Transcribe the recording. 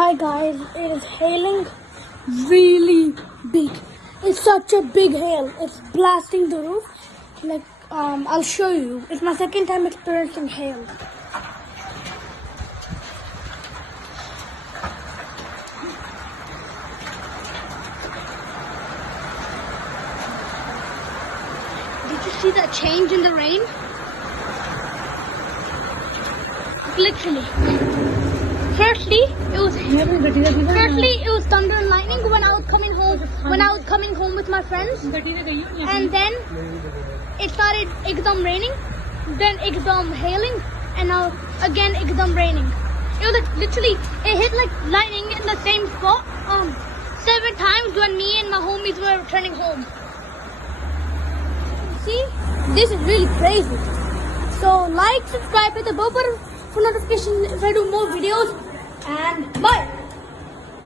Hi guys, it is hailing really big. It's such a big hail. It's blasting the roof. I'll show you. It's my second time experiencing hail. Did you see that change in the rain? Literally. Firstly, it was thunder and lightning when I was coming home with my friends, and then it started ekdam raining, then ekdam hailing, and now again ekdam raining. It was like literally, it hit like lightning in the same spot 7 times when me and my homies were returning home. See, this is really crazy. So like, subscribe, hit the bell button for notifications if I do more videos, and bye.